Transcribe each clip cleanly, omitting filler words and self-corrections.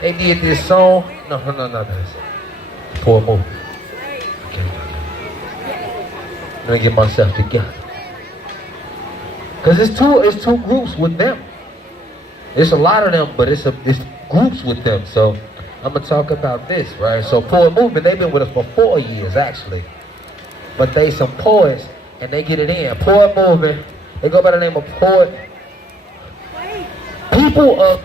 They did this song. No. Poor movement. Okay. Let me get myself together. Cause it's two groups with them. It's a lot of them, but it's groups with them. So I'm gonna talk about this, right? So P.O.E.T movement, they've been with us for 4 years actually. But they some poets and they get it in. P.O.E.T movement, they go by the name of P.O.E.T. People of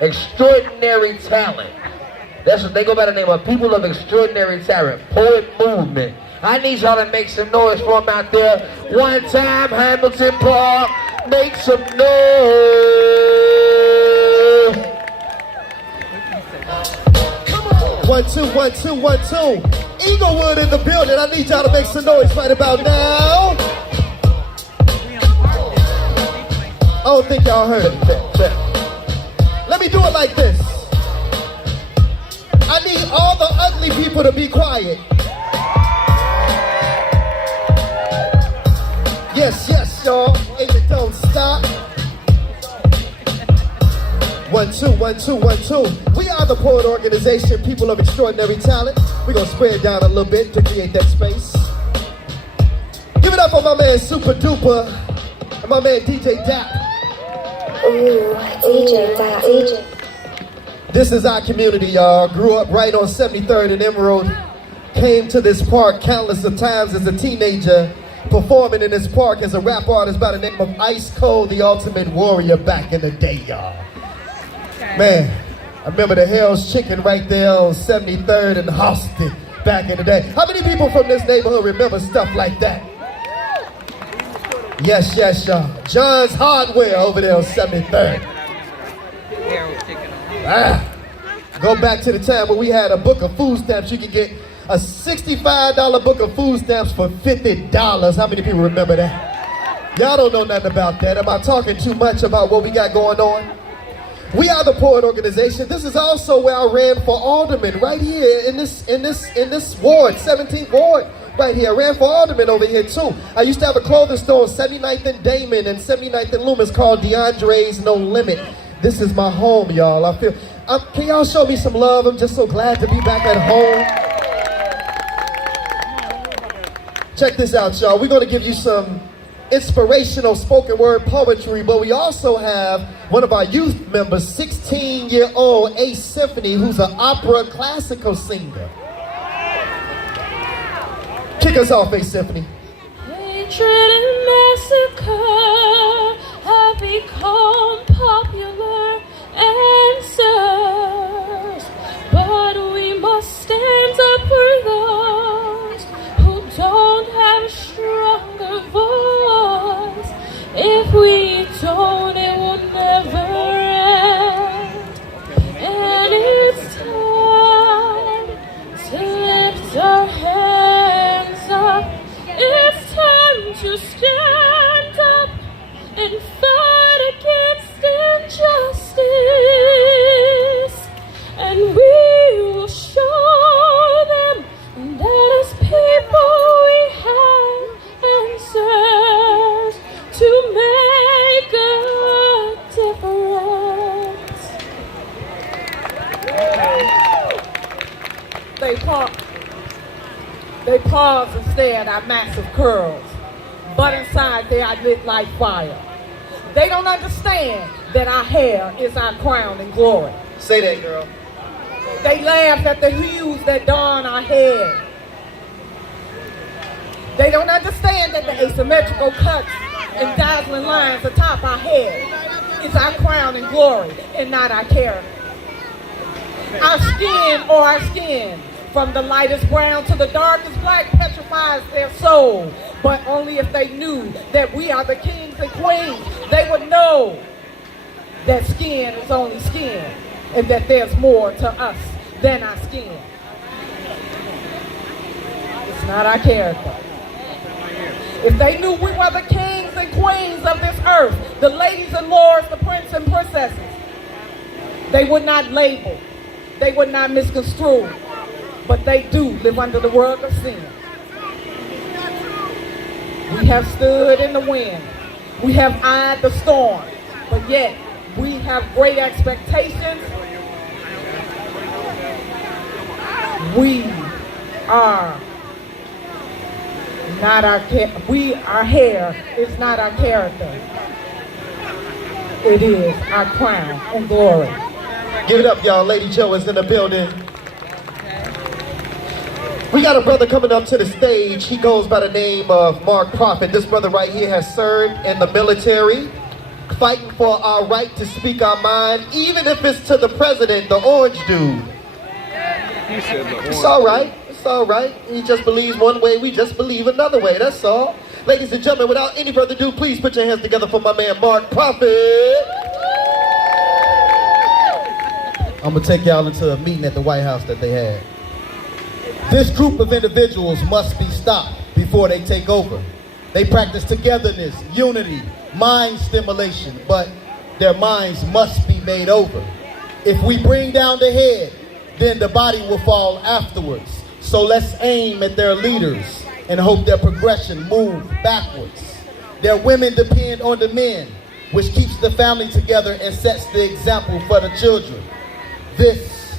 extraordinary talent. That's what they go by the name of, people of extraordinary talent. P.O.E.T movement. I need y'all to make some noise for them out there. One time, Hamilton Park, make some noise. Come on. 1, 2, 1, 2, 1, 2. Englewood in the building. I need y'all to make some noise right about now. I don't think y'all heard it. Let me do it like this. I need all the ugly people to be quiet. Yes, y'all. And it don't stop. 1, 2, 1, 2, 1, 2. We are the P.O.E.T organization, people of extraordinary talent. We're gonna spread it down a little bit to create that space. Give it up for my man Super Duper and my man DJ Dap. Ooh, DJ Dap, DJ. This is our community, y'all. Grew up right on 73rd and Emerald. Came to this park countless of times as a teenager, performing in this park as a rap artist by the name of Ice Cold, the Ultimate Warrior back in the day, y'all. Man, I remember the Hell's Chicken right there on 73rd and Austin back in the day. How many people from this neighborhood remember stuff like that? Yes, y'all. John's Hardware over there on 73rd. Go back to the time when we had a book of food stamps. You could get a $65 book of food stamps for $50. How many people remember that? Y'all don't know nothing about that. Am I talking too much about what we got going on? We are the P.O.E.T organization. This is also where I ran for alderman, right here in this ward, 17th ward, right here. I ran for alderman over here too. I used to have a clothing store on 79th and Damon and 79th and Loomis called DeAndre's No Limit. This is my home, y'all. Can y'all show me some love? I'm just so glad to be back at home. Check this out, y'all. We're gonna give you some inspirational spoken word poetry, but we also have one of our youth members, 16-year-old Ace Symphony, who's an opera classical singer. Kick us off, Ace Symphony. Hatred and massacre have become popular answers, but we must stand up for those who don't have a stronger voice. If we don't, it will never end. And it's time to lift our hands up. It's time to stand up and fight against injustice. And we will show them that as people we have answers to make a difference. They pause and stare at our massive curls, but inside they are lit like fire. They don't understand that our hair is our crown and glory. Say that, girl. They laugh at the hues that don our head. They don't understand that the asymmetrical cuts and dazzling lines atop our head is our crown and glory and not our character. Our skin, from the lightest brown to the darkest black, petrifies their soul. But only if they knew that we are the kings and queens, they would know that skin is only skin and that there's more to us than our skin. It's not our character. If they knew we were the kings and queens of this earth, the ladies and lords, the princes and princesses, they would not label, they would not misconstrue, but they do live under the word of sin. We have stood in the wind, we have eyed the storm, but yet we have great expectations We are not our our hair is not our character. It is our crown and glory. Give it up, y'all. Lady Joe is in the building. We got a brother coming up to the stage. He goes by the name of Mark Prophet. This brother right here has served in the military, fighting for our right to speak our mind, even if it's to the president, the orange dude. It's all right. It's all right. He just believes one way, we just believe another way. That's all. Ladies and gentlemen, without any further ado, please put your hands together for my man, Mark Prophet. I'm going to take y'all into a meeting at the White House that they had. This group of individuals must be stopped before they take over. They practice togetherness, unity, mind stimulation, but their minds must be made over. If we bring down the head, then the body will fall afterwards. So let's aim at their leaders and hope their progression move backwards. Their women depend on the men, which keeps the family together and sets the example for the children. This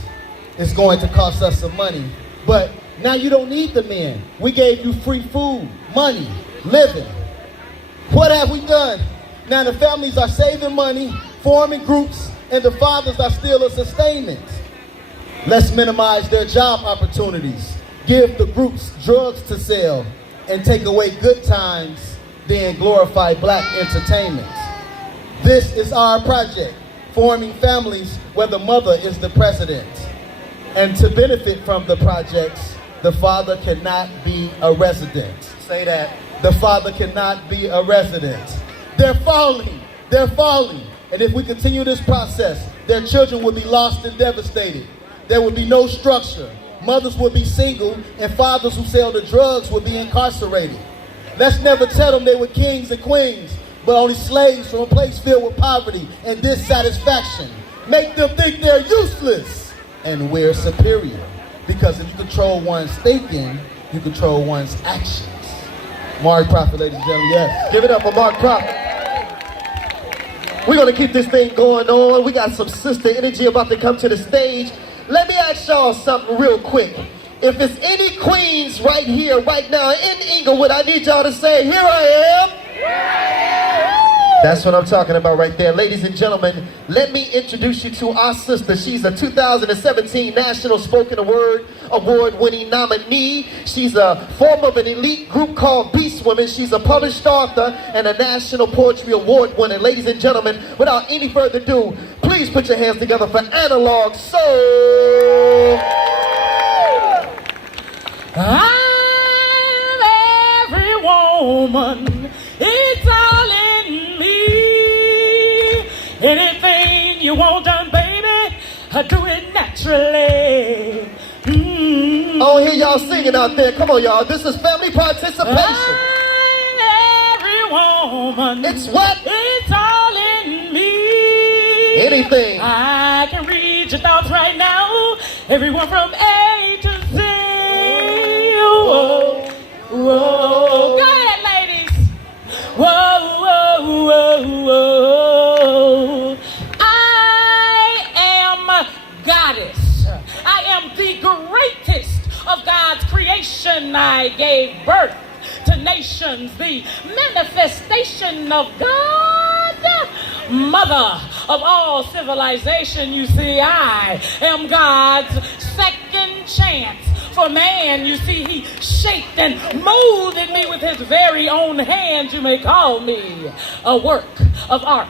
is going to cost us some money, but now you don't need the men. We gave you free food, money, living. What have we done? Now the families are saving money, forming groups, and the fathers are still a sustainment. Let's minimize their job opportunities, give the groups drugs to sell, and take away good times, then glorify black entertainment. This is our project, forming families where the mother is the president. And to benefit from the projects, the father cannot be a resident. Say that. The father cannot be a resident. They're falling. They're falling. And if we continue this process, their children will be lost and devastated. There will be no structure. Mothers will be single, and fathers who sell the drugs will be incarcerated. Let's never tell them they were kings and queens, but only slaves from a place filled with poverty and dissatisfaction. Make them think they're useless and we're superior. Because if you control one's thinking, you control one's actions. Mark Prophet, ladies and gentlemen, yes. Give it up for Mark Prophet. We're going to keep this thing going on. We got some sister energy about to come to the stage. Let me ask y'all something real quick. If it's any queens right here, right now in Englewood, I need y'all to say, here I am. Here I am. That's what I'm talking about right there. Ladies and gentlemen, let me introduce you to our sister. She's a 2017 National Spoken Word Award-winning nominee. She's a former of an elite group called Beast Women. She's a published author and a National Poetry Award winner. Ladies and gentlemen, without any further ado, please put your hands together for Analog Soul. I'm every woman. It's all in me. Anything you want done, baby, I do it naturally. Oh, I hear y'all singing out there. Come on, y'all. This is family participation. I'm every woman. It's what? It's all in me. Anything. I can read your thoughts right now. Everyone from A to Z. Whoa, whoa. Go ahead, ladies. Whoa, whoa, whoa, whoa. I am goddess. I am the greatest of God's creation. I gave birth to nations, the manifestation of God, mother of all civilization. You see, I am God's second chance. For man, you see, he shaped and molded me with his very own hands. You may call me a work of art.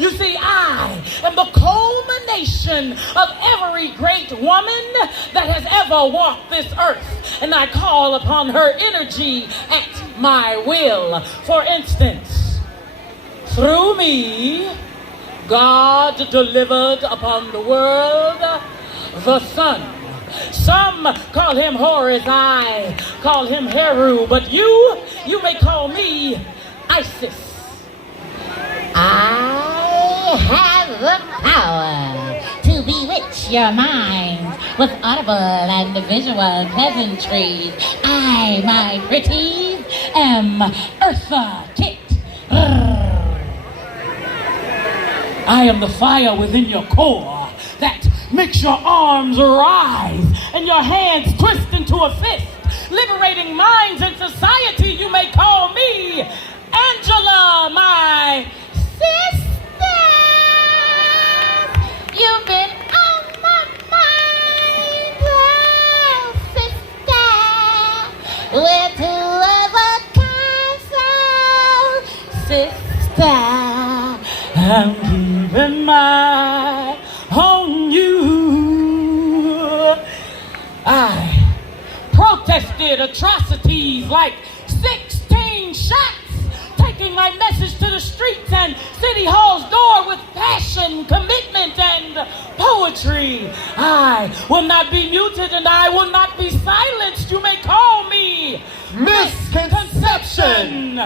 You see, I am the culmination of every great woman that has ever walked this earth. And I call upon her energy at my will. For instance, through me, God delivered upon the world the Son. Some call him Horus, I call him Heru, but you may call me Isis. I have the power to bewitch your mind with audible and visual pleasantries. I, my pretties, am Eartha Kitt. I am the fire within your core that makes your arms rise and your hands twist into a fist. Liberating minds in society, you may call me Angela, my sister. You've been on my mind, well, sister. We're two of a kind, so sister. I'm keeping my on you. I protested atrocities like 16 shots, taking my message to the streets and City Hall's door with passion, commitment, and poetry. I will not be muted and I will not be silenced. You may call me Misconception.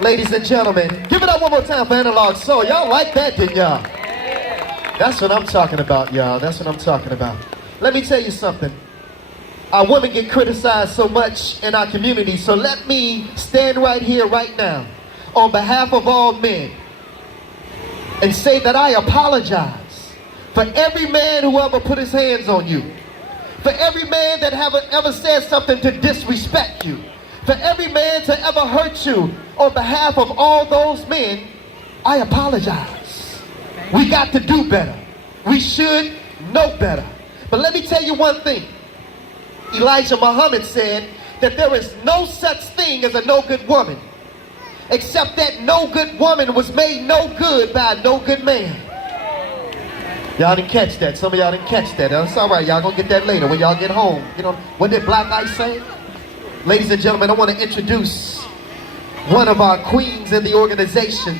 Ladies and gentlemen, give it up one more time for Analog Soul. Y'all like that, didn't y'all? That's what I'm talking about, y'all. That's what I'm talking about. Let me tell you something. Our women get criticized so much in our community, so let me stand right here, right now, on behalf of all men, and say that I apologize for every man who ever put his hands on you, for every man that ever said something to disrespect you, for every man to ever hurt you. On behalf of all those men, I apologize. We got to do better. We should know better. But let me tell you one thing. Elijah Muhammad said that there is no such thing as a no good woman, except that no good woman was made no good by a no good man. Y'all didn't catch that. Some of y'all didn't catch that. That's all right. Y'all gonna get that later when y'all get home. You know, what did BLAQ Ice say? Ladies and gentlemen, I want to introduce one of our queens in the organization,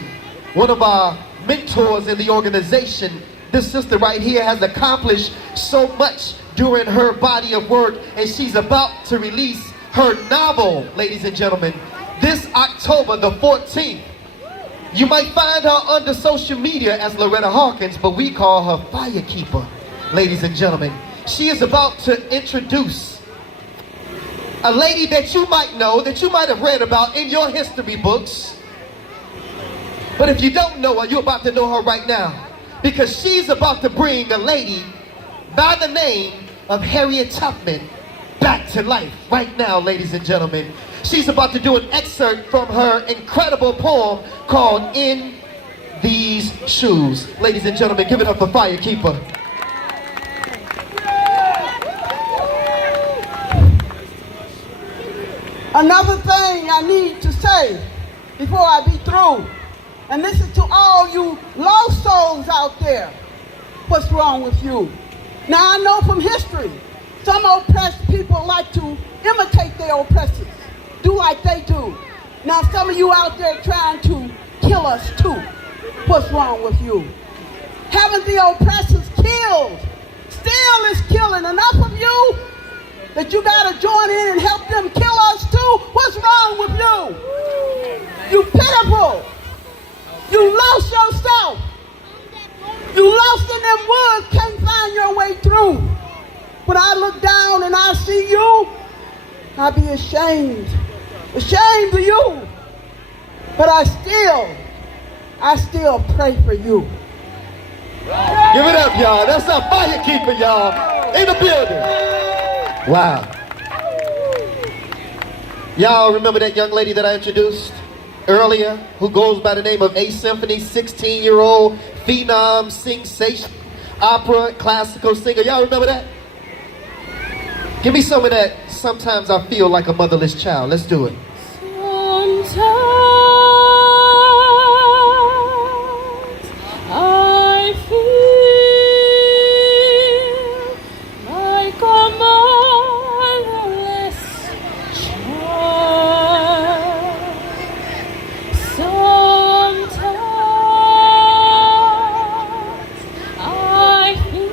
one of our mentors in the organization. This sister right here has accomplished so much during her body of work, and she's about to release her novel, ladies and gentlemen, this October the 14th. You might find her under social media as Loretta Hawkins, but we call her Firekeeper, ladies and gentlemen. She is about to introduce a lady that you might know, that you might have read about in your history books. But if you don't know her, you're about to know her right now, because she's about to bring a lady by the name of Harriet Tubman back to life right now, ladies and gentlemen. She's about to do an excerpt from her incredible poem called In These Shoes. Ladies and gentlemen, give it up for Firekeeper. Another thing I need to say before I be through, and this is to all you lost souls out there, what's wrong with you? Now I know from history, some oppressed people like to imitate their oppressors, do like they do. Now some of you out there trying to kill us too. What's wrong with you? Haven't the oppressors killed? Still is killing enough of you that you gotta join in and help them kill us too? What's wrong with you? You pitiful. You lost yourself. You lost in them woods, can't find your way through. When I look down and I see you, I be ashamed. Ashamed of you. But I still pray for you. Give it up, y'all. That's our Firekeeper, y'all, in the building. Wow. Y'all remember that young lady that I introduced earlier, who goes by the name of A Symphony, 16-year-old phenom, sensation, opera, classical singer. Y'all remember that? Give me some of that. Sometimes I feel like a motherless child. Let's do it. Sometimes I feel like a motherless child. Sometimes I feel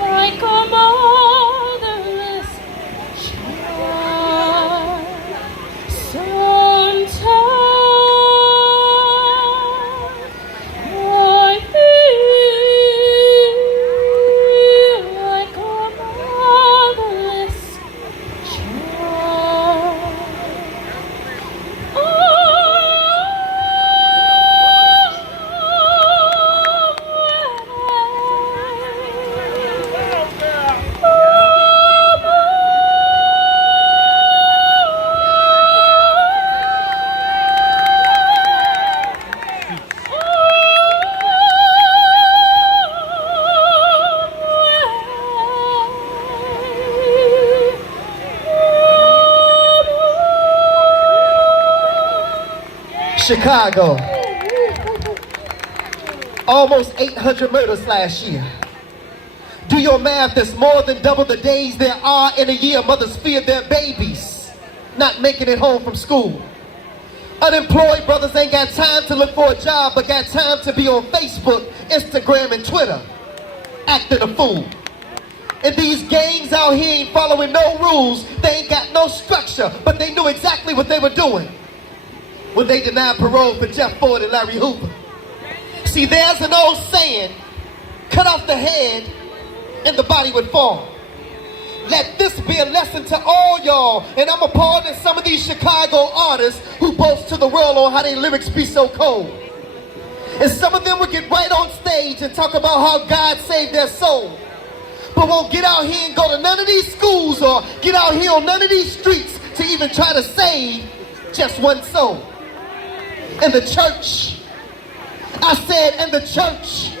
like a motherless child. Chicago. Almost 800 murders last year. Do your math, that's more than double the days there are in a year. Mothers fear their babies not making it home from school. Unemployed brothers ain't got time to look for a job, but got time to be on Facebook, Instagram, and Twitter, acting a fool. And these gangs out here ain't following no rules. They ain't got no structure, but they knew exactly what they were doing when they denied parole for Jeff Ford and Larry Hoover. See, there's an old saying, cut off the head and the body would fall. Let this be a lesson to all y'all, and I'm appalled at some of these Chicago artists who boast to the world on how their lyrics be so cold. And some of them will get right on stage and talk about how God saved their soul, but won't get out here and go to none of these schools or get out here on none of these streets to even try to save just one soul. And the church, I said, and the church,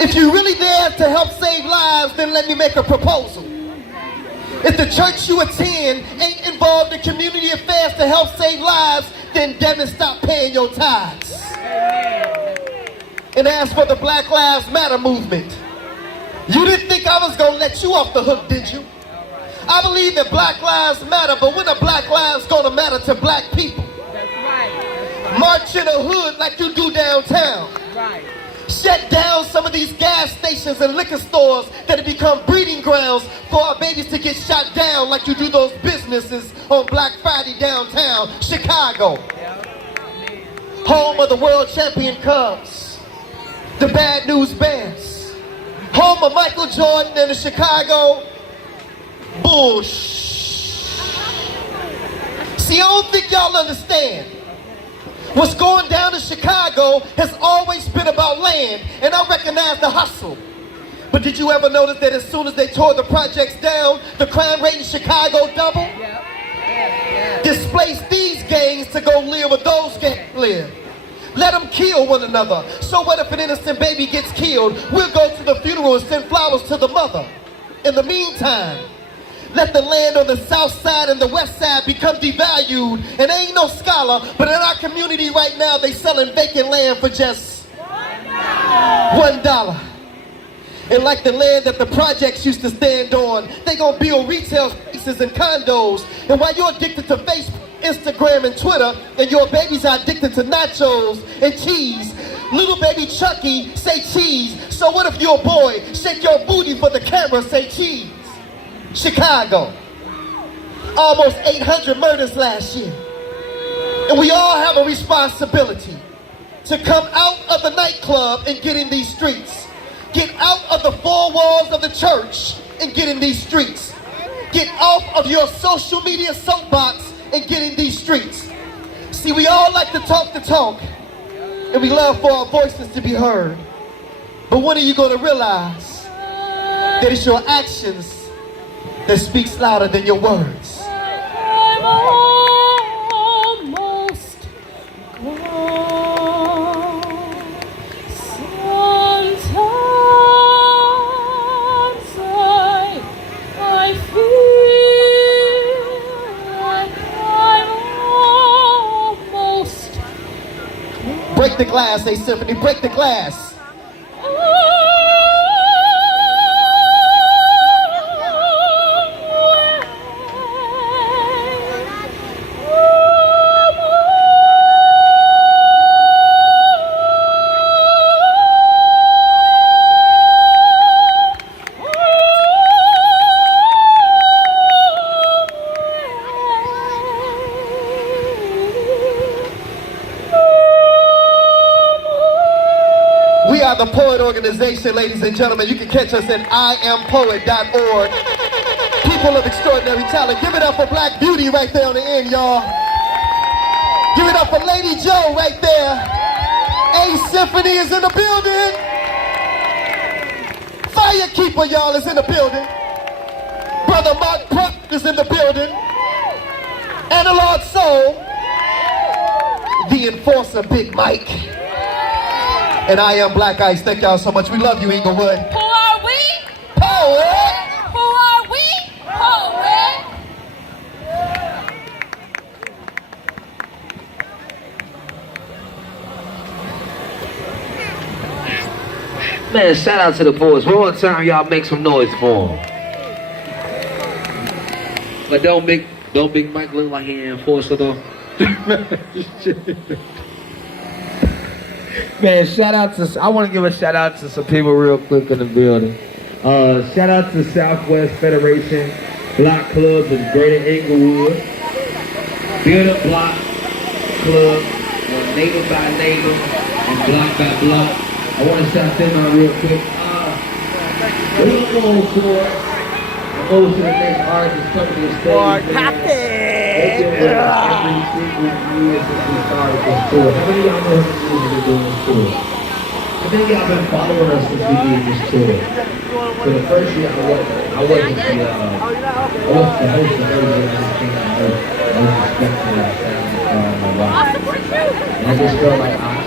if you're really there to help save lives, then let me make a proposal. If the church you attend ain't involved in community affairs to help save lives, then damn it, stop paying your tithes. And as for the Black Lives Matter movement, you didn't think I was gonna let you off the hook, did you? I believe that Black Lives Matter, but when are Black lives gonna matter to black people? March in the hood like you do downtown. Shut down some of these gas stations and liquor stores that have become breeding grounds for our babies to get shot down like you do those businesses on Black Friday downtown Chicago. Home of the world champion Cubs, the Bad News Bears, home of Michael Jordan and the Chicago Bulls. See, I don't think y'all understand. What's going down in Chicago has always been about land, and I recognize the hustle. But did you ever notice that as soon as they tore the projects down, the crime rate in Chicago doubled? Displaced these gangs to go live where those gangs live. Let them kill one another. So what if an innocent baby gets killed? We'll go to the funeral and send flowers to the mother. In the meantime, let the land on the south side and the west side become devalued. And I ain't no scholar, but in our community right now, they selling vacant land for just $1. And like the land that the projects used to stand on, they gonna build retail spaces and condos. And while you're addicted to Facebook, Instagram, and Twitter, and your babies are addicted to nachos and cheese, little baby Chucky say cheese. So what if you're a boy? Shake your booty for the camera, say cheese. Chicago, almost 800 murders last year. And we all have a responsibility to come out of the nightclub and get in these streets. Get out of the four walls of the church and get in these streets. Get off of your social media soapbox and get in these streets. See, we all like to talk the talk, and we love for our voices to be heard. But when are you going to realize that it's your actions that speaks louder than your words? I'm almost gone. Sometimes I feel like I'm almost gone. Break the glass, hey Symphony, break the glass. The P.O.E.T organization, ladies and gentlemen. You can catch us at IamPoet.org. People of extraordinary talent. Give it up for Black Beauty right there on the end, y'all. Give it up for Lady Joe right there. A Symphony is in the building. Firekeeper, y'all, is in the building. Brother Mark Pruitt is in the building. Analog Soul. The Enforcer, Big Mike. And I am Black Ice. Thank y'all so much. We love you, Englewood. Who are we? P.O.E.T. Who are we? P.O.E.T. Man, shout out to the boys. One more time, y'all make some noise for them. But don't make Mike look like he ain't enforcer though. Man, shout out to, I want to give a shout out to some people real quick in the building. Shout out to Southwest Federation, BLAQ Club in Greater Englewood, Build Up BLAQ Club, Neighbor by Neighbor, and BLAQ by BLAQ. I want to shout them out real quick. We're going for most of the next artists coming to the stage. They've been with us every single year since we started this tour. How many of y'all know how many years we've been doing this tour? How many of y'all been following us since we did this tour? So the first year I wasn't the host the first year. I just came out there. I was expecting that sound my wife. And I just felt like I can